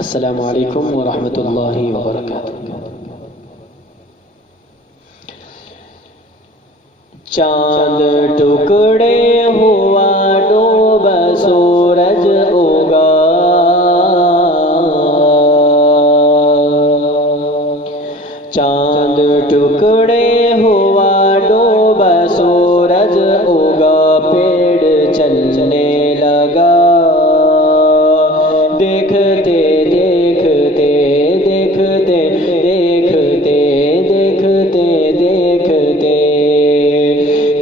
السلام علیکم ورحمۃ اللہ وبرکاتہ۔ چاند ٹکڑے ہوا ڈوب سورج اگا، چاند ٹکڑے ہوا ڈوب سورج اگا، پیڑ چلنے لگا، دیکھتے دیکھتے دیکھتے دیکھتے دیکھتے دیکھتے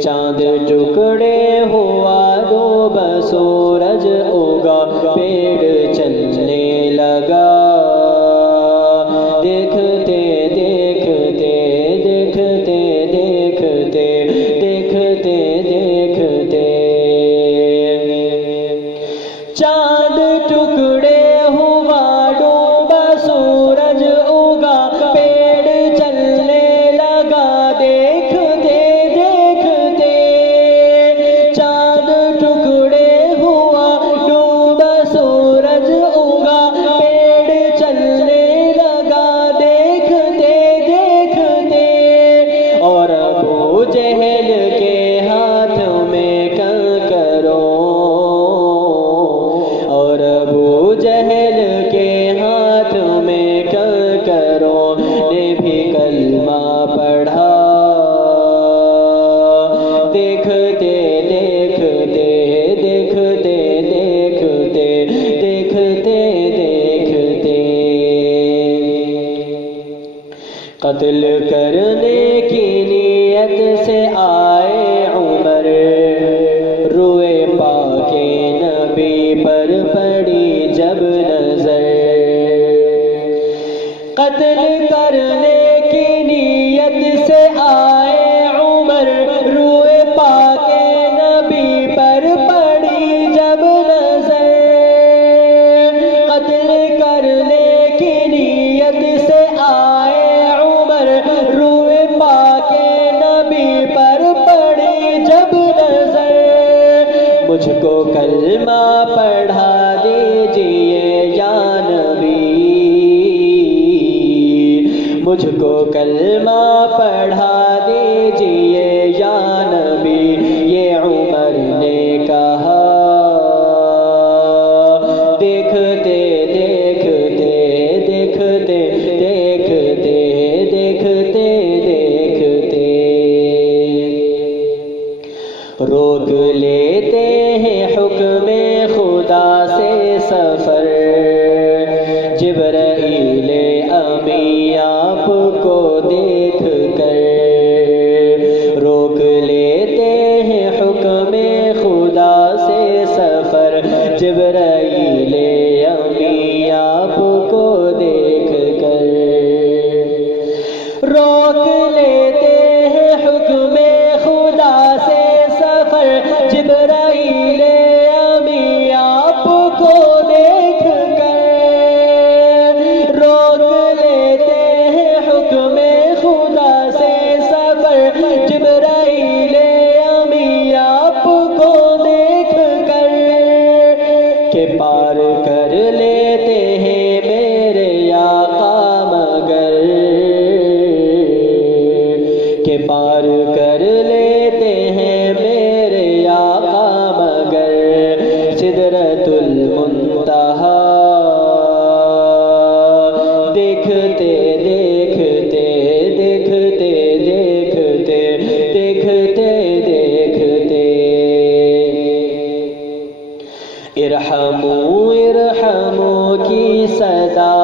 چاند ٹکڑے ہوا ڈوب سورج اگا، پیڑ چلنے لگا، دیکھتے دیکھتے دیکھتے دیکھتے دیکھتے دیکھتے چاند ٹکڑے ہوا ڈوب سورج اگا، پیڑ چلنے لگا، دیکھتے دیکھتے چاند ٹکڑے ہوا ڈوب سورج اگا، پیڑ چلنے لگا، دیکھتے دیکھتے اور ابو جہل کے ہاتھ میں کنکروں، اور ابو جہل کے ہاتھ میں کنکروں نے بھی کلمہ پڑھا، دیکھتے دیکھتے دیکھتے دیکھتے دیکھتے دیکھتے قتل کرنے کی نیت سے آئے عمر، روئے پاک نبی پر پڑی جب نظر، قتل کرنے کی نیت سے آئے عمر، روئے پاک نبی پر پڑی جب نظر، قتل کرنے کی نیت سے آئے عمر، روئے پاک نبی پر پڑی جب نظر، مجھ کو کلمہ پڑھا دیجئے یا نبی، مجھ کو کلمہ پڑھا دیجئے یا نبی، یہ عمر نے کہا، دیکھتے دیکھتے دیکھتے دیکھتے دیکھتے دیکھتے روک لیتے ہیں حکم خدا سے سفر، جبرائیل امی آپ کو دیکھ کر، روک لیتے ہیں حکم خدا سے سفر، جبرائیل امی آپ کو دیکھ کر، روک لیتے ہیں حکم خدا سے سفر، جبرائیل امی آپ کو دیکھ کر، روک لیتے ہیں حکم خدا سے سفر، جبرائیل امی آپ کو دیکھ کر، کہ پار کر لیتے ہیں میرے آقا مگر، کہ پار کر لیتے ہیں میرے آقا مگر، سدرۃ المنتہا، دیکھتے دیکھتے دیکھتے دیکھتے دیکھتے دیکھتے ارحموا ارحموا کی صدا